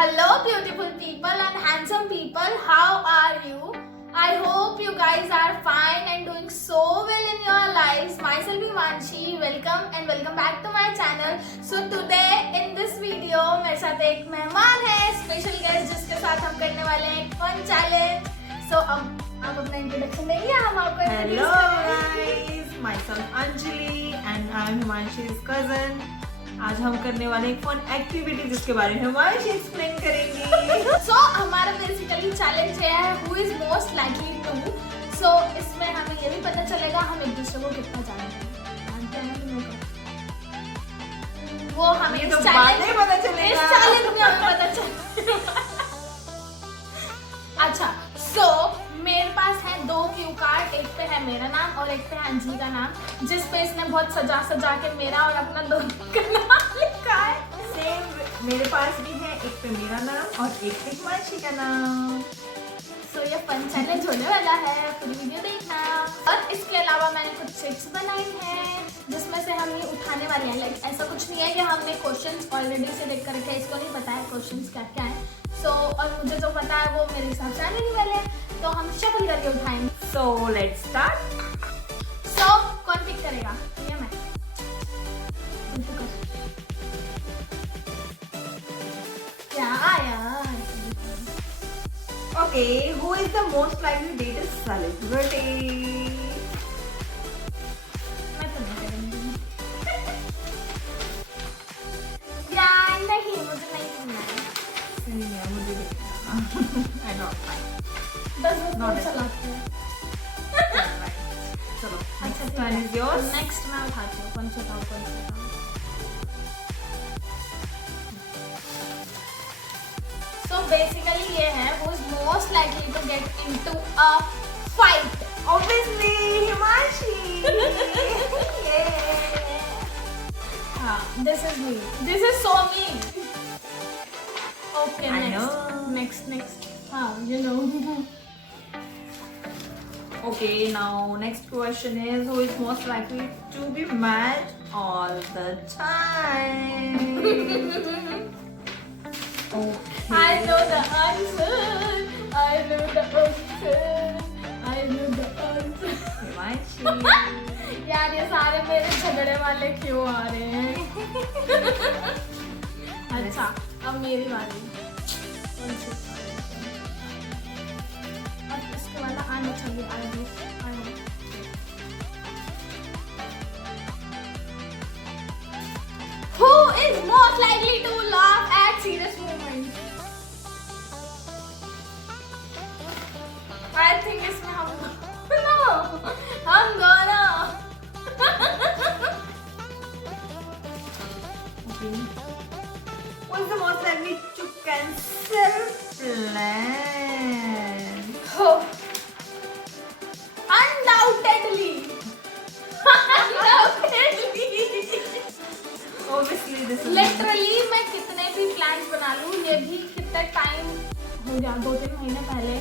Hello beautiful people and handsome people, how are you? I hope you guys are fine and doing so well in your lives. Myself Himanshi, welcome back to my channel. So today in this video मेरे साथ एक मेहमान है, special guest जिसके साथ हम करने वाले हैं एक फन चैलेंज. So आप अपना इंट्रोडक्शन देंगे या हम आपको Hello guys, myself Anjali and I am Himanshi's cousin. आज हम करने वाले एक फन एक्टिविटी जिसके बारे में हिमांशी एक्सप्लेन करेंगे. So हमारा बेसिकली चैलेंज है who is most likely to. So इसमें हमें ये भी पता चलेगा हम एक दूसरे को कितना जानते हैं. वो हमें तो बाद में पता चलेगा. इस चैलेंज में हमें पता चलेगा. अच्छा, so मेरे पास है 2 क्यू कार्ड, एक पे है मेरा नाम और एक पे है अंजलि का नाम, जिस पे इसने बहुत सजा के मेरा और अपना दोनों का नाम लिखा है. सेम मेरे पास भी है, एक पे मेरा नाम और एक पे हिमांशी का नाम. So ये फन चैलेंज होने वाला है, पूरी वीडियो देखना. और इसके अलावा मैंने कुछ ट्रिक्स बनाई हैं जिसमें से हम ये उठाने वाले हैं. लाइक ऐसा कुछ नहीं है कि हमने क्वेश्चंस ऑलरेडी से देख कर रखे हैं, इसको नहीं पता है क्वेश्चंस क्या क्या है. So और मुझे जो पता है वो मेरे हिसाब से आने नहीं वाले हैं, तो हम शफल करके उठाएंगे. So let's start. So कौन पिक करेगा? ये मैं. क्या आया? Okay, who is the most likely to date a celebrity? मैं तो नहीं करूँगी. यार नहीं, मुझे नहीं करना है. नहीं है, मुझे भी नहीं करना. I don't like. बस वो Not फोन it. चलाते हैं. चलो, अच्छा next one is yours. Next मैं उठाती हूँ. कौन सा उठाऊँ? So basically ये है who is most likely to get into a fight. Obviously, Himanshi. Yeah. हाँ, this is me. This is so me. Okay, I next. know. Next. हाँ, you know. Okay, now next question is who is most likely to be mad all the time? Okay. I know the answer. I know the answer. I know the answer. Himanshi. यार ये सारे मेरे झगड़े वाले क्यों आ रहे हैं? अच्छा, अब मेरी बारी. कौन सी? अब इसके वाला आना चाहिए. Who is most likely to laugh at serious moments? I think इसमें हम दोनों. Okay. Who is the most likely to cancel plan? Oh. Undoubtedly. Obviously, this is Literally मैं कितने भी प्लान्स बना लूँ, ये भी कितना टाइम हो गया, 2-3 महीने पहले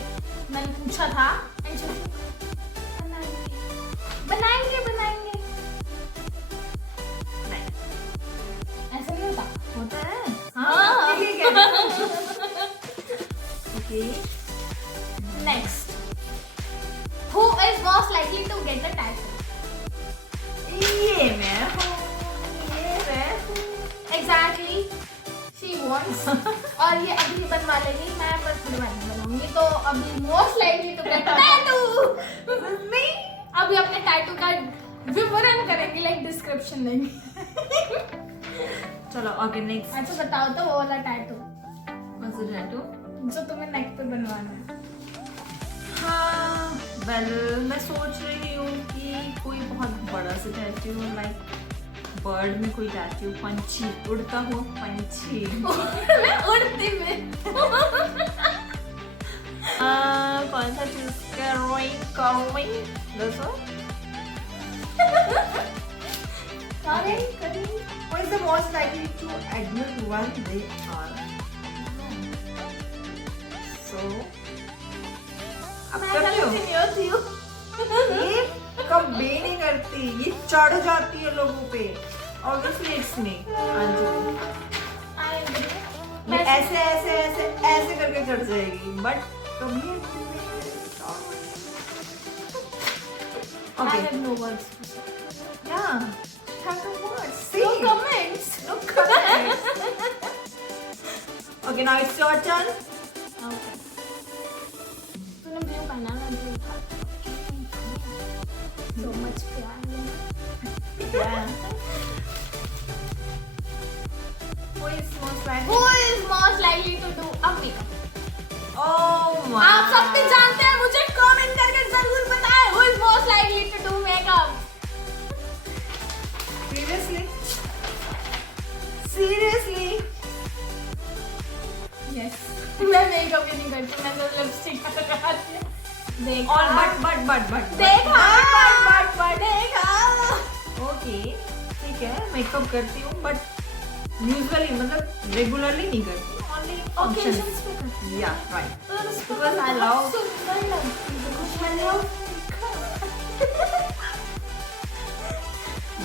मैंने पूछा था and she बनाएंगे. नहीं. ऐसा नहीं होता. होता है. हाँ. आपके लिए क्या है? Okay. Next. Who is most likely to get a tattoo? ये मैं हूँ. Exactly. She wants. और ये अभी बनवा लेगी, मैं पर थोड़ी बाद में बनवाऊंगी. तो अभी most likely to get a tattoo. नहीं. अभी अपने टैटू का विवरण करेंगे, लाइक डिस्क्रिप्शन देंगे. चलो आगे नेक्स्ट. अच्छा बताओ तो वो वाला टैटू कौन सा टैटू? जो तुम्हें नेक पे बनवाना है. हाँ, वेल मैं सोच रही हूँ कि कोई बहुत बड़ा सा टैटू, लाइक बर्ड में कोई टैटू, पंछी, उड़ता हुआ पंछी. मैं उड़ती में. कौन सा चूज करूँ? दसो. करें. Who is the most likely to admit when they are? So, अब मैं करते हो? गलती नहीं होती हूँ. ये कभी नहीं करती, ये चढ़ जाती है लोगों पे. Obviously it's me, Anjali. I agree. ये ऐसे ऐसे ऐसे कर जाएगी, बट कभी I okay, have no words. yeah, have no words. See, No comments. no comments. Okay, now it's your turn. Okay. तूने blue पहना ना blue था. So much प्यार. Yeah. Who is most likely? Who is most likely to do a makeup? Oh my. आप सब भी जानते हैं, मुझे कमेंट करके जरूर बताएं. Who is most likely to do makeup? Seriously? Seriously? Yes. मैं मेकअप ही नहीं करती, मैं तो लिपस्टिक लगाती हूँ. देखा. और but. देखा. but. देखा. Okay, ठीक है, मेकअप करती हूँ, but usually मतलब regularly नहीं करती. Only functions. Occasions पे करती हूँ. Yeah, right. और उसको Because I बहुत love- सुंदर लगती है. Because I love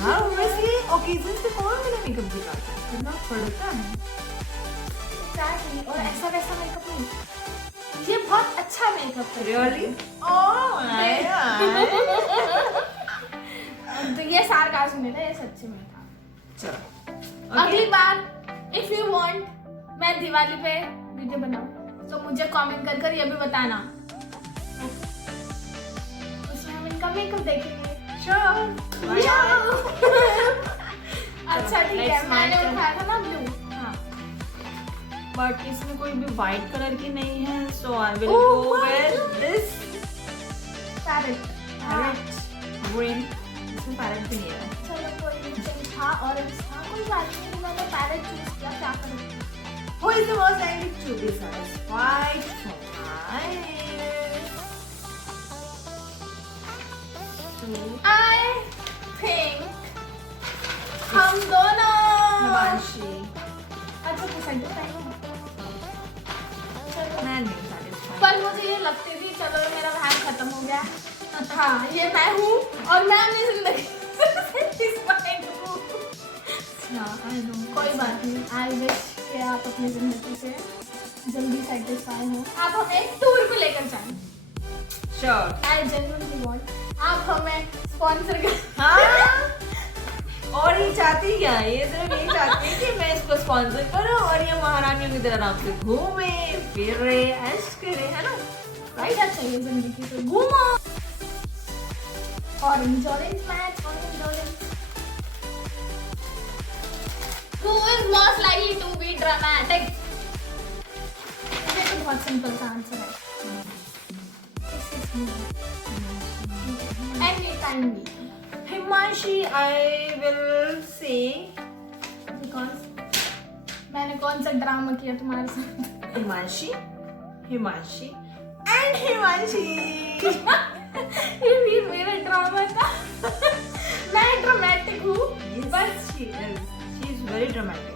हाँ, वैसे occasions पे कौन मेरा मेकअप दिखाता है? करना पड़ता है. Exactly. और ऐसा वैसा मेकअप नहीं. ये बहुत अच्छा मेकअप है. Really? Oh my God. तो ये सार्कास्म में था, ये सच्ची में था. चलो. अगली Okay. Bar if you want मैं दिवाली पे वीडियो बनाऊं तो मुझे कमेंट कर ये भी बताना. उसमें हम इनका मेकअप देखेंगे. Sure. Why not? अच्छा ठीक है, Let's मैंने match उठाया था ना ब्लू. हाँ. But इसमें कोई भी white color की नहीं है, so I will Oh go my with God. this parrot. parrot green. इसमें parrot भी नहीं है. चलो कोई नहीं, पिंक था, ऑरेंज था, कोई बात नहीं. मैंने पैरेट चूज किया, क्या करूं. Who is the most likely to be satisfied for mine? I think हम दोनों. हिमांशी. अच्छा तो satisfied हो. चलो. मैं नहीं satisfied. पर मुझे ये लगती थी चलो मेरा भाग खत्म हो गया. हाँ ये मैं हूँ और मैं अपनी जिंदगी से satisfied हूँ. Yeah, I know. कोई बात नहीं. I wish कि आप अपनी जिंदगी से जल्दी सेटिस्फाई हो. आप हमें एक टूर पे लेकर जाएं. Sure. I genuinely want. आप हमें स्पॉन्सर कर. हाँ? और ये चाहती क्या? ये सिर्फ ये चाहती है कि मैं इसको स्पॉन्सर करूं और ये महारानियों की तरह आराम से घूमे फिरे ऐश करे, है ना? राइट. अच्छा चाहिए जिंदगी से घूमो. Orange match. Who is most likely to be dramatic? ये तो बहुत सिंपल सा आंसर है. Anytime me. Himanshi, I will say Because मैंने कौन सा ड्रामा किया तुम्हारे साथ. हिमांशी and हिमांशी. ये भी मेरा ड्रामा था. मैं ड्रामेटिक हूँ. But she is very dramatic.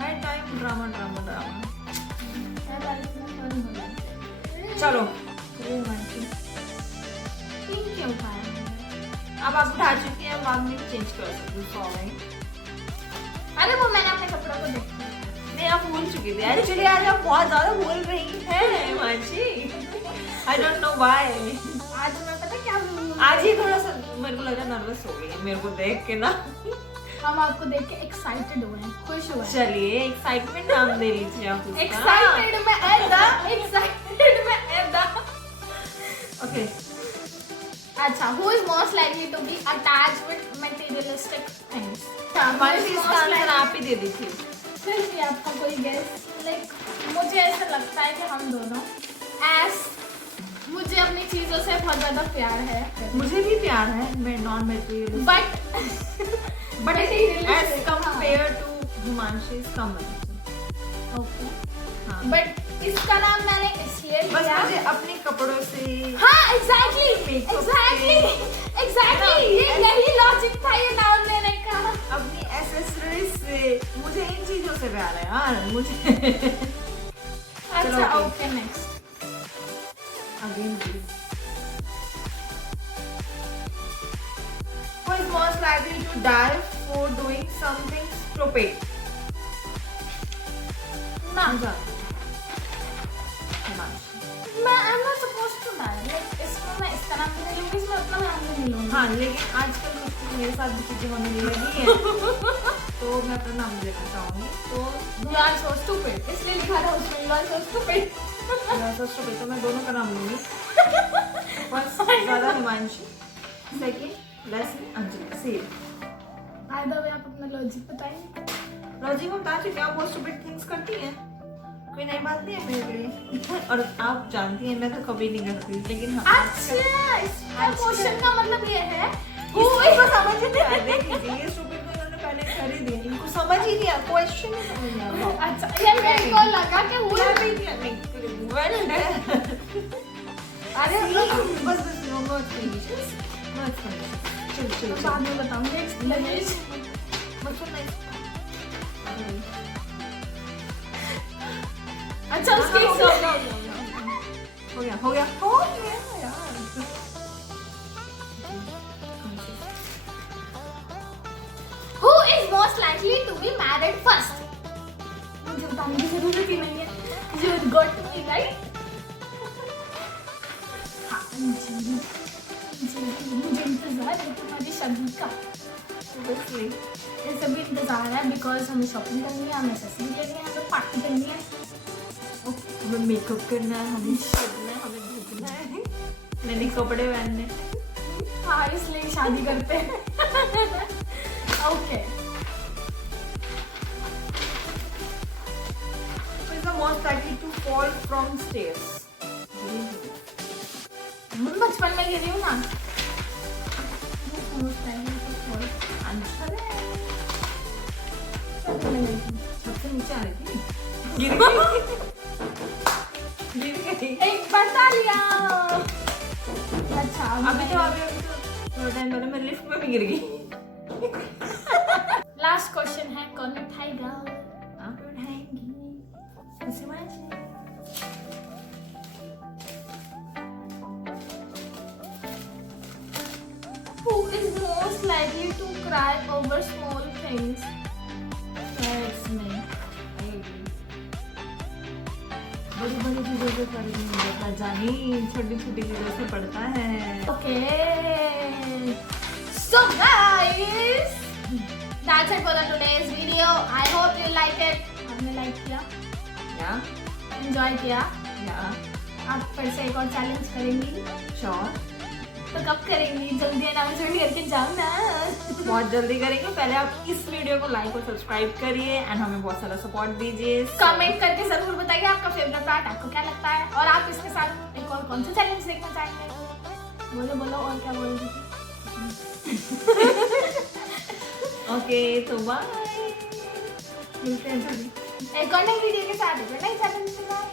High time drama. चलो. हिमांशी. तीन क्यों उठाया मैंने? अब आप उठा चुकी हैं, बाद में चेंज कर सकते हो. सॉरी. अरे वो मैंने अपने कपड़ों को देखा. नहीं, आप भूल चुकी थी. एक्चुअली आज आप बहुत ज्यादा भूल रही हैं Himanshi. I don't know why. आज मैं पता क्या बोलूं? आज ही थोड़ा सा मेरे को लग रहा है नर्वस हो गई है मेरे को देख के ना. हम आपको देख के एक्साइटेड हुए हैं, खुश हुए हैं. चलिए एक्साइटमेंट नाम दे लीजिए आप उसका. एक्साइटेड में ऐदा. ओके. अच्छा, who is most likely to be attached with materialistic things? हमारे भी इसका आंसर आप ही दे दीजिए. फिर भी आपका कोई गेस. लाइक मुझे ऐसा लगता है कि हम दोनों मुझे अपनी चीजों से बहुत ज्यादा प्यार है. मुझे भी प्यार है. मैं non material but as compare to Himanshi is कम. ओके. हाँ. बट इसका नाम मैंने इसलिए बस लिया. मुझे अपने कपड़ों से. हाँ एग्जैक्टली. हाँ, यही लॉजिक था ये नाम लेने का. अपनी एसेसरीज से मुझे इन चीजों से प्यार है यार. मुझे अच्छा okay next. Again who is most likely to die for doing something stupid? ना हिमांशी। मैं I am not supposed to die, like इसमें मैं इसका नाम नहीं लूंगी, इसमें अपना नाम भी नहीं लूंगी। हाँ, लेकिन आजकल कुछ मेरे साथ भी चीजें होने लगी है तो मैं अपना नाम लेना चाहूंगी। तो यू आर सो स्टूपिड, इसलिए लिखा था उसमें यू आर सो स्टूपिड। तो मैं दोनों का नाम लूंगी। फर्स्ट ज्यादा Himanshi, second Leslie Anjali. See by the way आप अपना लॉजिक बताइए। लॉजिक में बता चुकी हूँ, आप बहुत स्टूपिड थिंग्स करती हैं, कोई नई बात नहीं है मेरे लिए। और आप जानती हैं मैं तो कभी नहीं करती, लेकिन हाँ अच्छा, इसका क्वेश्चन का मतलब ये है इसको समझ ही नहीं आया। देखिए ये स्टूपिड को उन्होंने पहले कर ही दिया, इनको समझ ही नहीं आया, क्वेश्चन ही समझ नहीं आया। अच्छा, ये मेरे को लगा कि हुआ अरे बस नो एक्सप्लेनेशंस, नो एक्सप्लेनेशंस। चल चल बाद में बताऊंगी एक्सप्लेनेशन। मत सुन नहीं। अच्छा उसके हो गया यार। Who is most likely to be married first? मुझे बताने की जरूरत ही नहीं है, you got to be right। हाँ अंजलि, मुझे इंतजार है तुम्हारी शादी का। Obviously, ये सभी इंतजार है बिकॉज हमें शॉपिंग करनी है, हमें एक्सेसरी करनी है, हमें पार्टी करनी है, हमें मेकअप करना है, हमें सजना है, हमें धोना है, नए कपड़े पहनने हैं। हाँ इसलिए शादी करते हैं। Okay Who is the most likely to fall from stairs? बचपन में गिरी हूँ ना। आंसर है सबसे सबसे नीचे आ रही थी, गिर गई। गिर गई। एक बता लिया। अच्छा अभी तो थोड़ा टाइम पहले मैं लिफ्ट में भी गिर गई। लास्ट क्वेश्चन है, कौन उठाएगा? आप उठाएंगी। उसे मैच नहीं। Who is most likely to cry over small things? That's me. I agree. बड़ी चीजों से फर्क नहीं पड़ता जानी, छोटी छोटी चीजों से पड़ता है। Okay. So guys, that's it for the today's video. I hope you like it. आपने like किया, या enjoy किया। या आप फिर से एक और चैलेंज करेंगी श्योर, तो कब करेंगी? जल्दी अनाउंसमेंट करके जाओ ना। बहुत जल्दी करेंगे। पहले आप इस वीडियो को लाइक और सब्सक्राइब करिए एंड हमें बहुत सारा सपोर्ट दीजिए। कमेंट करके जरूर बताइए आपका फेवरेट पार्ट आपको क्या लगता है और आप इसके साथ एक और कौन सा चैलेंज देखना चाहेंगे। बोलो बोलो और क्या बोल रही थी? ओके तो बाय, मिलते हैं जल्दी एक और नई वीडियो के साथ, एक और नई चैलेंज के साथ।